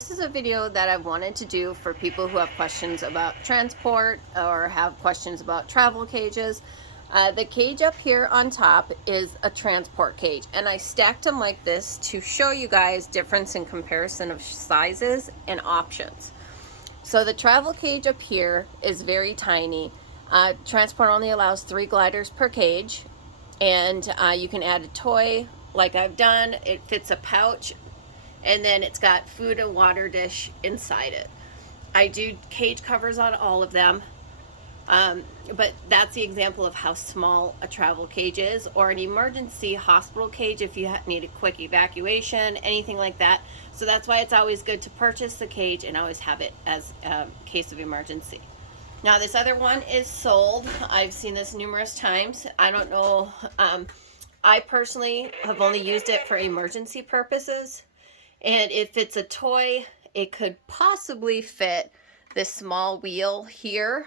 This is a video that I've wanted to do for people who have questions about transport or have questions about travel cages. The cage up here on top is a transport cage, and I stacked them like this to show you guys difference in comparison of sizes and options. So the travel cage up here is very tiny. Transport only allows 3 gliders per cage, and you can add a toy like I've done. It fits a pouch, and then it's got food and water dish inside it. I do cage covers on all of them, but that's the example of how small a travel cage is, or an emergency hospital cage if you need a quick evacuation, anything like that. So that's why it's always good to purchase the cage and always have it as a case of emergency. Now this other one is sold. I've seen this numerous times. I don't know. I personally have only used it for emergency purposes. And if it's a toy, it could possibly fit this small wheel here,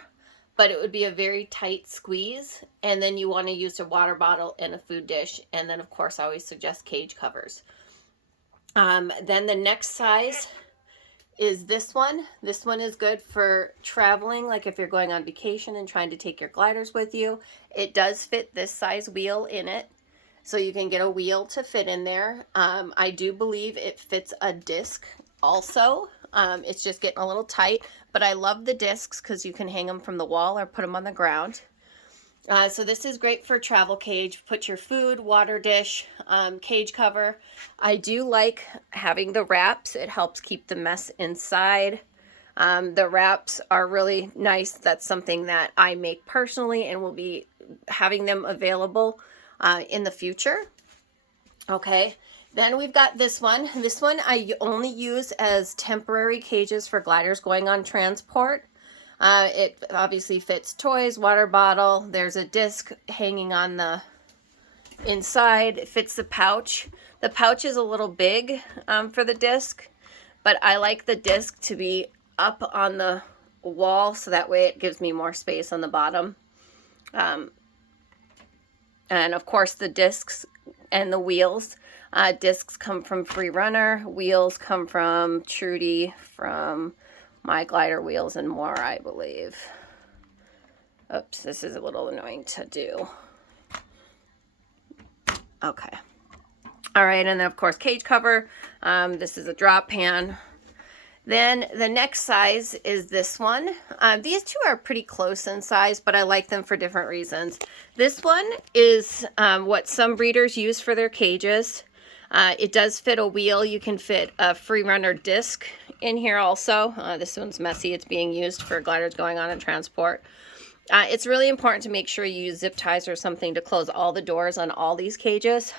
but it would be a very tight squeeze. And then you want to use a water bottle and a food dish. And then, of course, I always suggest cage covers. Then the next size is this one. This one is good for traveling, like if you're going on vacation and trying to take your gliders with you. It does fit this size wheel in it. So you can get a wheel to fit in there. I do believe it fits a disc also. It's just getting a little tight, but I love the discs because you can hang them from the wall or put them on the ground. So this is great for travel cage. Put your food, water dish, cage cover. I do like having the wraps. It helps keep the mess inside. The wraps are really nice. That's something that I make personally and will be having them available in the future. Okay, then we've got this one. This one I only use as temporary cages for gliders going on transport. It obviously fits toys, water bottle. There's a disc hanging on the inside. It fits the pouch. The pouch is a little big for the disc, but I like the disc to be up on the wall so that way it gives me more space on the bottom. And of course the discs and the wheels. Discs come from Free Runner. Wheels come from Trudy, from My Glider Wheels and More, I believe. Oops, this is a little annoying to do. Okay. All right, and then of course cage cover. This is a drop pan. Then the next size is this one. These two are pretty close in size, but I like them for different reasons. This one is what some breeders use for their cages. It does fit a wheel. You can fit a Free Runner disc in here also. This one's messy. It's being used for gliders going on in transport. It's really important to make sure you use zip ties or something to close all the doors on all these cages.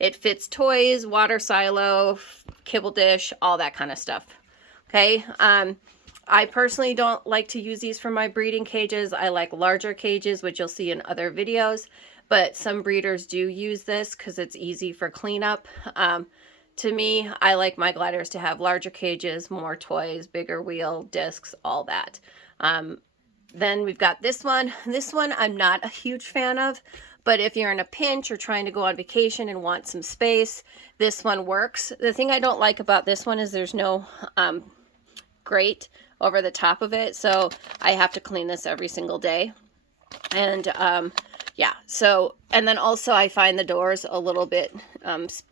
It fits toys, water silo, kibble dish, all that kind of stuff. Okay, I personally don't like to use these for my breeding cages. I like larger cages, which you'll see in other videos, but some breeders do use this because it's easy for cleanup. To me, I like my gliders to have larger cages, more toys, bigger wheel, discs, all that. Then we've got this one. This one I'm not a huge fan of, but if you're in a pinch or trying to go on vacation and want some space, this one works. The thing I don't like about this one is there's no grate over the top of it, so I have to clean this every single day. And yeah, so, and then also I find the doors a little bit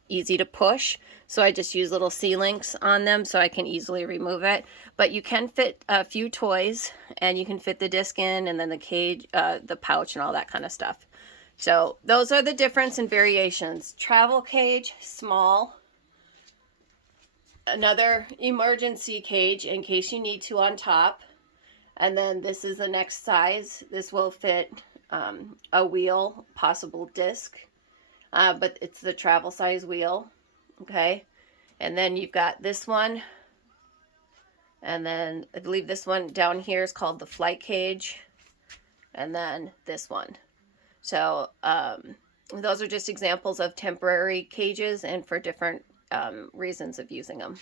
easy to push, so I just use little C-links on them so I can easily remove it. But you can fit a few toys, and you can fit the disc in, and then the cage, the pouch, and all that kind of stuff. So those are the difference and variations. Travel cage, small. Another emergency cage in case you need to on top. And then this is the next size. This will fit a wheel, possible disc, but it's the travel size wheel. Okay, and then you've got this one, and then I believe this one down here is called the flight cage, and then this one. So those are just examples of temporary cages and for different reasons of using them.